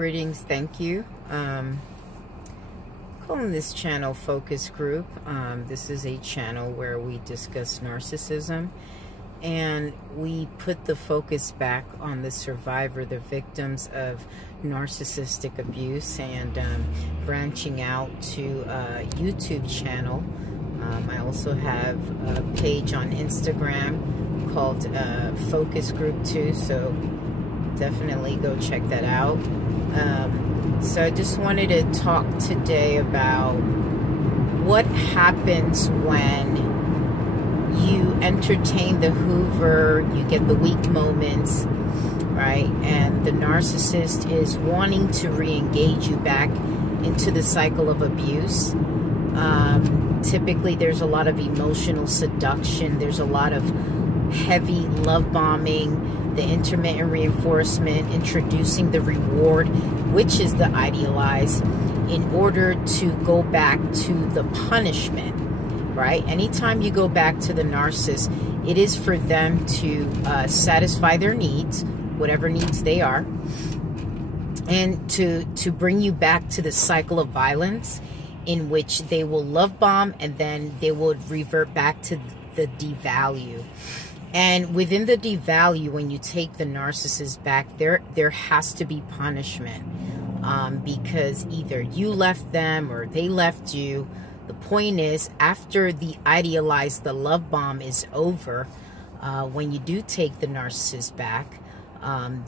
Greetings, thank you. Calling this channel Focus Group. This is a channel where we discuss narcissism and we put the focus back on the survivor, the victims of narcissistic abuse, and branching out to a YouTube channel. I also have a page on Instagram called Focus Group too, so definitely go check that out. So I just wanted to talk today about what happens when you entertain the hoover, you get the weak moments, right? And the narcissist is wanting to re-engage you back into the cycle of abuse. Typically there's a lot of emotional seduction, there's a lot of heavy love bombing, the intermittent reinforcement, introducing the reward, which is the idealized, in order to go back to the punishment, right? Anytime you go back to the narcissist, it is for them to satisfy their needs, whatever needs they are, and to bring you back to the cycle of violence in which they will love bomb and then they will revert back to the devalue. And within the devalue, when you take the narcissist back, there has to be punishment, because either you left them or they left you. The point is, after the idealized, the love bomb is over, when you do take the narcissist back,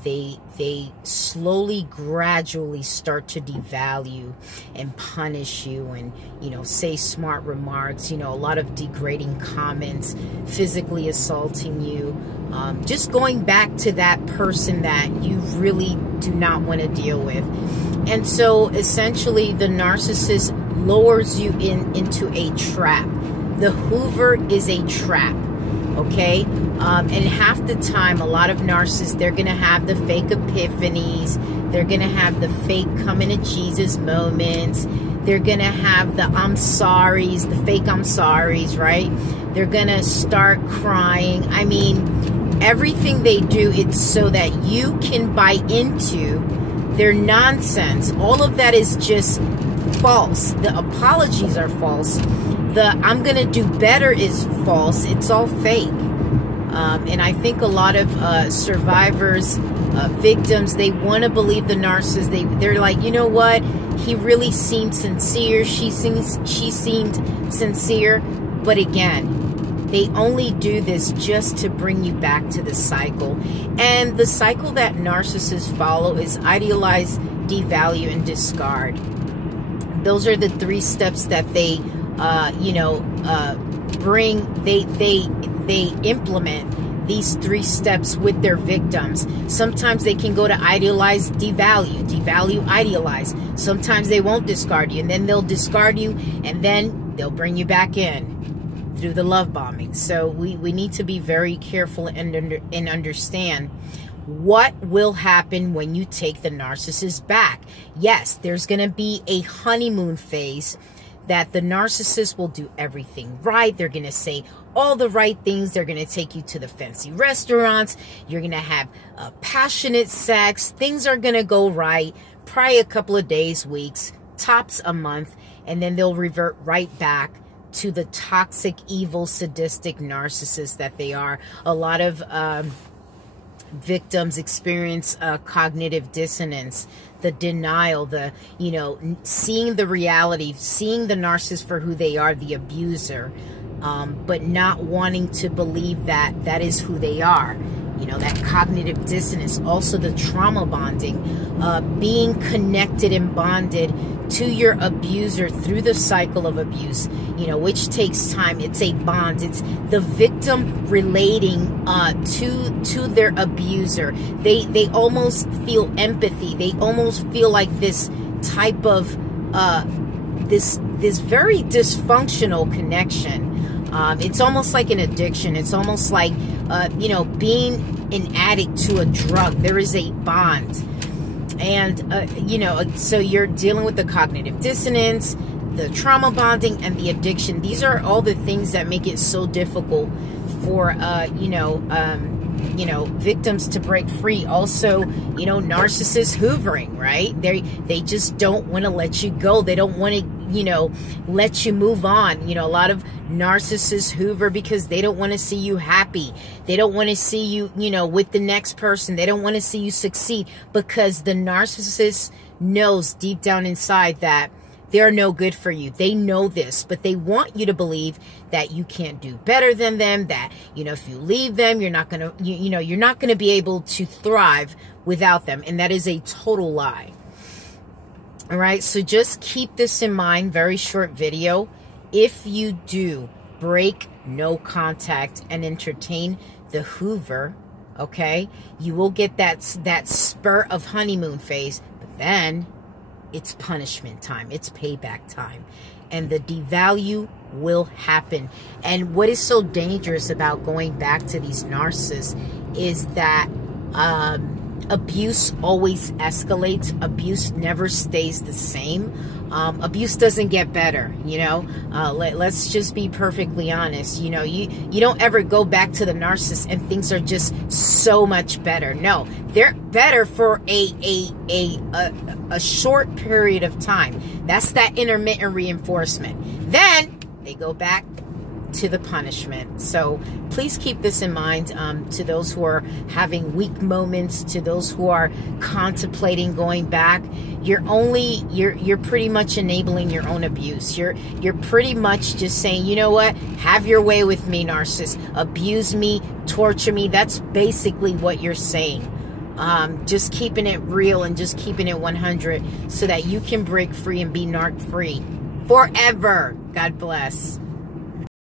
they slowly, gradually start to devalue and punish you, and say smart remarks, a lot of degrading comments, physically assaulting you, just going back to that person that you really do not want to deal with. And so essentially the narcissist lowers you into a trap. The hoover is a trap. Okay, and half the time, a lot of narcissists, they're going to have the fake epiphanies. They're going to have the fake coming to Jesus moments. They're going to have the I'm sorries, the fake I'm sorries, right? They're going to start crying. I mean, everything they do, it's so that you can buy into their nonsense. All of that is just false. The apologies are false. The I'm going to do better is false. It's all fake. And I think a lot of survivors, victims, they want to believe the narcissist. They're like, you know what? He really seemed sincere. She seemed sincere. But again, they only do this just to bring you back to the cycle. And the cycle that narcissists follow is idealize, devalue, and discard. Those are the 3 steps that they they implement these 3 steps with their victims. Sometimes they can go to idealize, devalue, idealize. Sometimes they won't discard you, and then they'll discard you, and then they'll bring you back in through the love bombing. So we need to be very careful and understand what will happen when you take the narcissist back. Yes, there's going to be a honeymoon phase that the narcissist will do everything right. They're going to say all the right things. They're going to take you to the fancy restaurants. You're going to have passionate sex. Things are going to go right. Probably a couple of days, weeks, tops a month. And then they'll revert right back to the toxic, evil, sadistic narcissist that they are. A lot of victims experience cognitive dissonance, the denial, the seeing the reality, seeing the narcissist for who they are, the abuser, but not wanting to believe that that is who they are. That cognitive dissonance. Also the trauma bonding, being connected and bonded to your abuser through the cycle of abuse, which takes time. It's a bond. It's the victim relating to their abuser. They almost feel empathy. They almost feel like this type of this very dysfunctional connection. It's almost like an addiction. It's almost like being an addict to a drug. There is a bond. And, so you're dealing with the cognitive dissonance, the trauma bonding, and the addiction. These are all the things that make it so difficult for, you know, victims to break free. Also, you know, narcissists hoovering, right? They just don't want to let you go. They don't want to, you know, let you move on. You know, a lot of narcissists hoover because they don't want to see you happy. They don't want to see you, you know, with the next person. They don't want to see you succeed, because the narcissist knows deep down inside that they're no good for you. They know this, but they want you to believe that you can't do better than them, that, you know, if you leave them, you're not going to, you know, you're not going to be able to thrive without them. And that is a total lie. All right. So just keep this in mind. Very short video. If you do break no contact and entertain the hoover, okay, you will get that spur of honeymoon phase, but then it's punishment time. It's payback time. And the devalue will happen. And what is so dangerous about going back to these narcissists is that abuse always escalates. Abuse never stays the same. Abuse doesn't get better, you know. Let's just be perfectly honest. You know, you don't ever go back to the narcissist and things are just so much better. No, they're better for a short period of time. That's that intermittent reinforcement. Then they go back to the punishment. So please keep this in mind, to those who are having weak moments, to those who are contemplating going back. You're pretty much enabling your own abuse. You're pretty much just saying, you know what, have your way with me, narcissist. Abuse me, torture me. That's basically what you're saying. Just keeping it real and just keeping it 100 so that you can break free and be narc free forever. God bless.